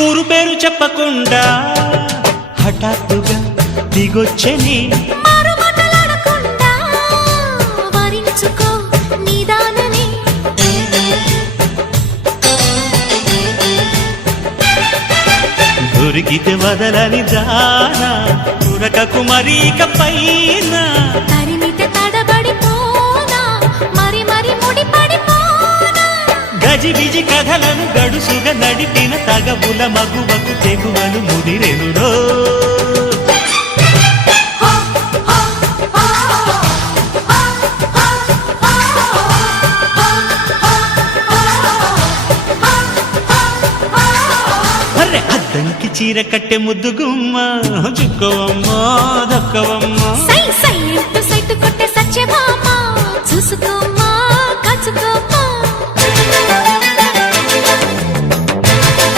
ఊరు పేరు చెప్పకుండా హఠాత్తుగా దిగొచ్చని దొరికితే వదలని జానా ఉరకకు మరీక పైన తరిమితే తడబడిపోనా మరి మరి ముడిపడిపోనా గజిబిజి కథలను గడుసుగా నడిపిన తగబుల మగువకు తెగువలు ముదిరెనురో అద్దంకి చీర కట్టె ముద్దుగుమ్మ చుక్కవమ్మా దక్కవమ్మా సై సై సైటు కొట్టే సత్యభామ చూసుకోమ్మా